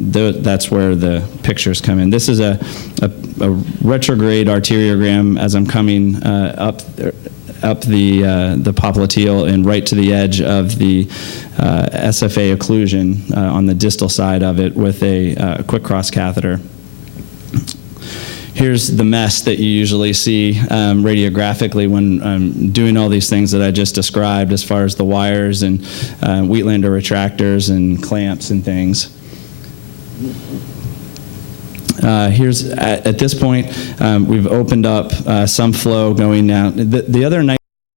that's where the pictures come in. This is a retrograde arteriogram as I'm coming up the popliteal and right to the edge of the SFA occlusion on the distal side of it with a quick cross catheter. Here's the mess that you usually see radiographically when doing all these things that I just described as far as the wires and Wheatlander retractors and clamps and things. Here's, at this point, we've opened up some flow going down. The other nice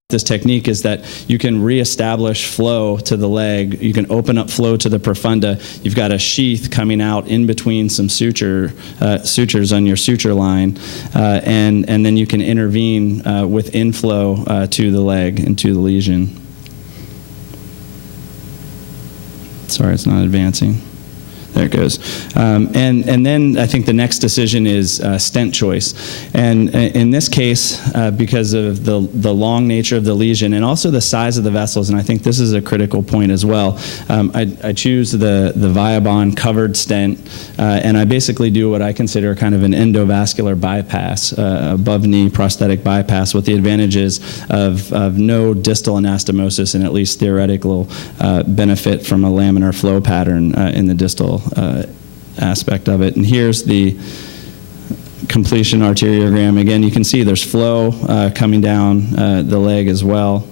this technique is that you can reestablish flow to the leg. You can open up flow to the profunda. You've got a sheath coming out in between some sutures on your suture line, and then you can intervene with inflow to the leg and to the lesion. Sorry, it's not advancing. There it goes. And then I think the next decision is stent choice. And in this case, because of the long nature of the lesion and also the size of the vessels, and I think this is a critical point as well, I choose the Viabond covered stent, and I basically do what I consider kind of an endovascular bypass, above knee prosthetic bypass, with the advantages of no distal anastomosis and at least theoretical benefit from a laminar flow pattern in the distal aspect of it. And here's the completion arteriogram. Again, you can see there's flow coming down the leg as well.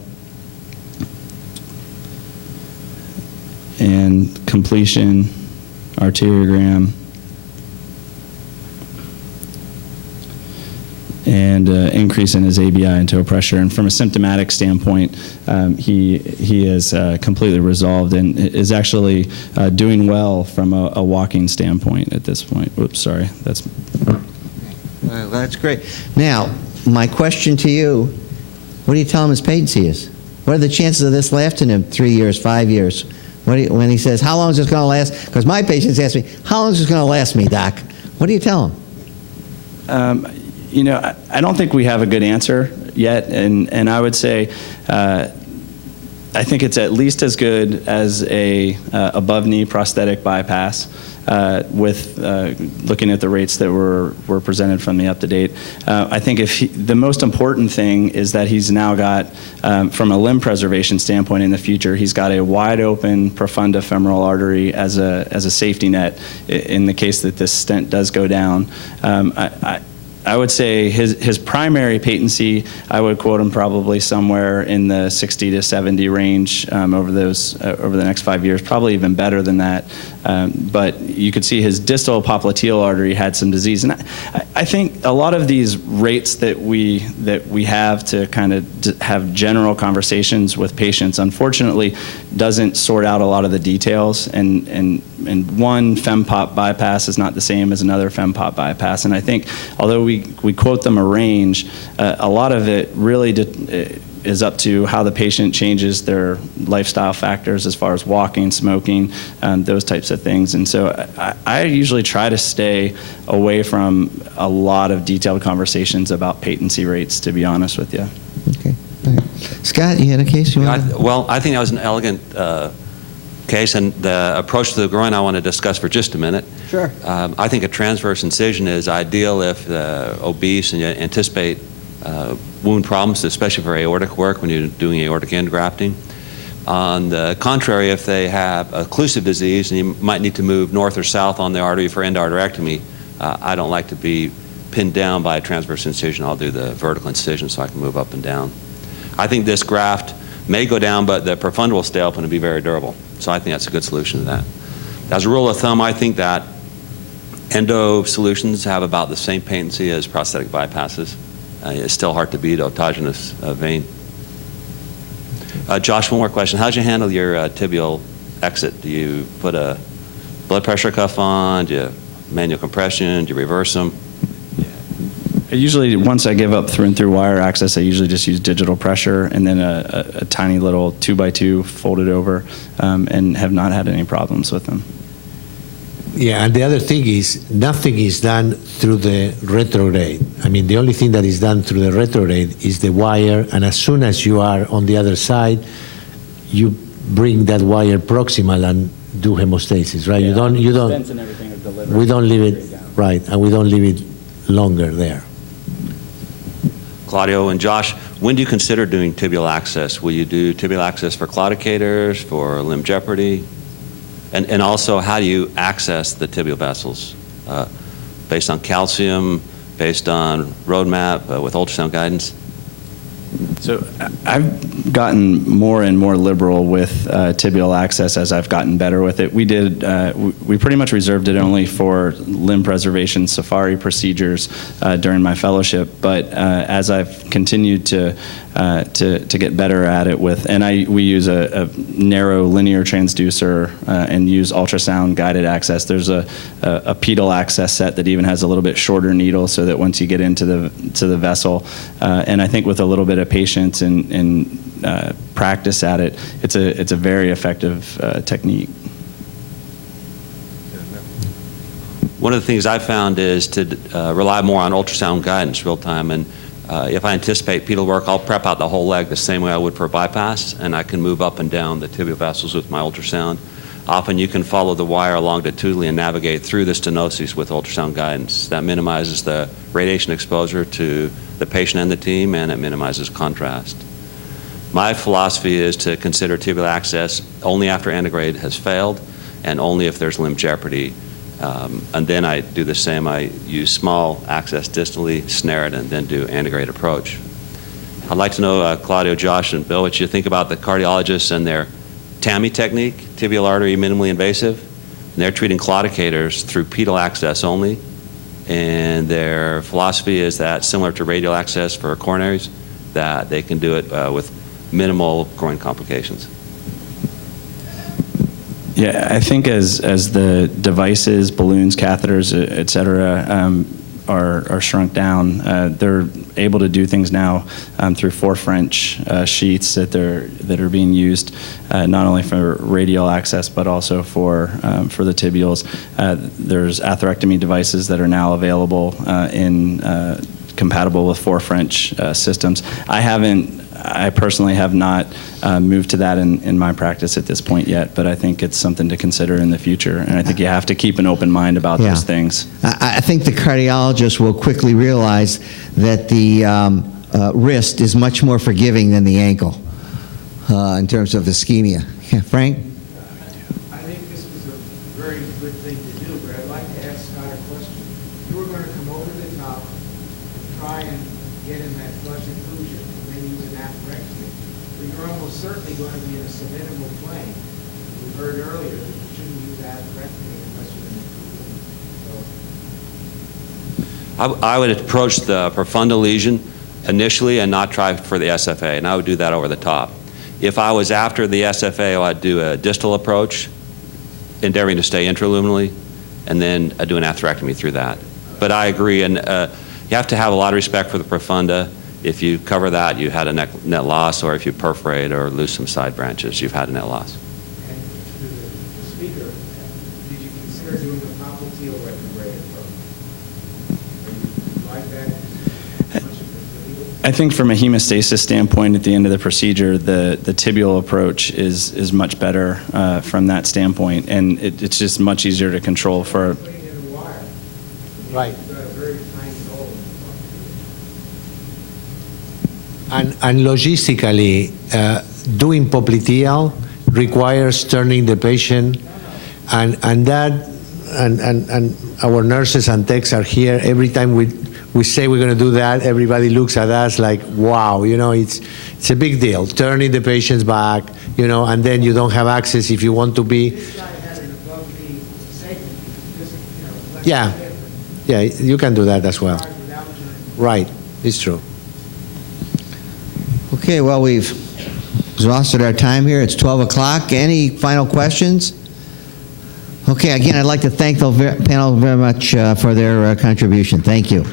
And completion arteriogram. And increase in his ABI and toe pressure. And from a symptomatic standpoint, he is completely resolved and is actually doing well from a walking standpoint at this point. Oops, sorry. Well, that's great. Now, my question to you, what do you tell him his patency is? What are the chances of this lasting him 3 years, 5 years? When he says, how long is this going to last? Because my patients ask me, how long is this going to last me, doc? What do you tell him? You know, I don't think we have a good answer yet, and I would say I think it's at least as good as a above-knee prosthetic bypass with looking at the rates that were presented from the up-to-date. I think the most important thing is that he's now got, from a limb preservation standpoint in the future, he's got a wide-open profunda femoral artery as a safety net in the case that this stent does go down. I would say his primary patency, I would quote him probably somewhere in the 60 to 70 range over the next 5 years, probably even better than that. But you could see his distal popliteal artery had some disease, and I think a lot of these rates that we have to kind of have general conversations with patients, unfortunately, doesn't sort out a lot of the details. And one FemPop bypass is not the same as another FemPop bypass. And I think although we quote them a range, a lot of it really is up to how the patient changes their lifestyle factors as far as walking, smoking, those types of things. And so I usually try to stay away from a lot of detailed conversations about patency rates, to be honest with you. Okay. All right. Scott, you had a case you wanted? Well, I think that was an elegant case, and the approach to the groin I want to discuss for just a minute. Sure. I think a transverse incision is ideal if obese and you anticipate wound problems, especially for aortic work when you're doing aortic end grafting. On the contrary, if they have occlusive disease and you might need to move north or south on the artery for endarterectomy, I don't like to be pinned down by a transverse incision. I'll do the vertical incision so I can move up and down. I think this graft may go down, but the profunda will stay open and be very durable. So I think that's a good solution to that. As a rule of thumb, I think that endo solutions have about the same patency as prosthetic bypasses. It's still hard to beat autogenous vein. Josh, one more question. How do you handle your tibial exit? Do you put a blood pressure cuff on? Do you manual compression? Do you reverse them? Usually, once I give up through and through wire access, I usually just use digital pressure and then a tiny little 2x2 folded over, and have not had any problems with them. Yeah, and the other thing is, nothing is done through the retrograde. I mean, the only thing that is done through the retrograde is the wire, and as soon as you are on the other side, you bring that wire proximal, and do hemostasis, right? You don't. Stents and everything are delivered. We don't leave it straight down. right, and we don't leave it longer there. Claudio and Josh, when do you consider doing tibial access? Will you do tibial access for claudicators, for limb jeopardy? And also, how do you access the tibial vessels? Based on calcium, based on roadmap, with ultrasound guidance? So I've gotten more and more liberal with tibial access as I've gotten better with it. We pretty much reserved it only for limb preservation safari procedures during my fellowship. But as I've continued to get better at it we use a narrow linear transducer and use ultrasound guided access. There's a pedal access set that even has a little bit shorter needle, so that once you get into the vessel, and I think with a little bit of patience and practice at it, it's a very effective technique. One of the things I found is to rely more on ultrasound guidance real time. And if I anticipate pedal work, I'll prep out the whole leg the same way I would for a bypass, and I can move up and down the tibial vessels with my ultrasound. Often you can follow the wire longitudinally and navigate through the stenosis with ultrasound guidance. That minimizes the radiation exposure to the patient and the team, and it minimizes contrast. My philosophy is to consider tibial access only after antegrade has failed and only if there's limb jeopardy. And then I do the same. I use small access distally, snare it, and then do antegrade approach. I'd like to know, Claudio, Josh, and Bill, what you think about the cardiologists and their TAMI technique, tibial artery minimally invasive. And they're treating claudicators through pedal access only. And their philosophy is that, similar to radial access for coronaries, that they can do it with minimal groin complications. Yeah, I think as the devices, balloons, catheters, et cetera, are shrunk down, they're able to do things now through 4 French sheaths that are being used not only for radial access but also for the tibials. There's atherectomy devices that are now available compatible with 4 French systems. I personally have not moved to that in my practice at this point yet, but I think it's something to consider in the future, and I think you have to keep an open mind about those things. I think the cardiologist will quickly realize that the wrist is much more forgiving than the ankle in terms of ischemia. Yeah, Frank? I think this was a very good thing to do, but I'd like to ask Scott a question. You were going to come over the top and try and get in that flush inclusion and then use an atherectomy, but you're almost certainly going to be in a subintimal plane. We heard earlier that you shouldn't use atherectomy unless you're in a I would approach the profunda lesion initially and not try for the SFA, and I would do that over the top. If I was after the SFA, I'd do a distal approach, endeavoring to stay intraluminally, and then do an atherectomy through that. But I agree, and you have to have a lot of respect for the profunda. If you cover that, you had a net loss, or if you perforate or lose some side branches, you've had a net loss. And to the speaker, did you consider doing the popliteal retrograde approach? Are you like that? I think from a hemostasis standpoint, at the end of the procedure, the tibial approach is much better from that standpoint, and it's just much easier to control for. Putting in a wire. Right. You've got a very tiny hole in the And logistically, doing popliteal requires turning the patient, and our nurses and techs are here. Every time we say we're going to do that, everybody looks at us like, wow, it's a big deal. Turning the patient's back, and then you don't have access if you want to be. This guy had an above knee segment. Just, Yeah, yeah, you can do that as well. Right, it's true. Okay, well, we've exhausted our time here. It's 12 o'clock. Any final questions? Okay, again, I'd like to thank the panel very much for their contribution. Thank you.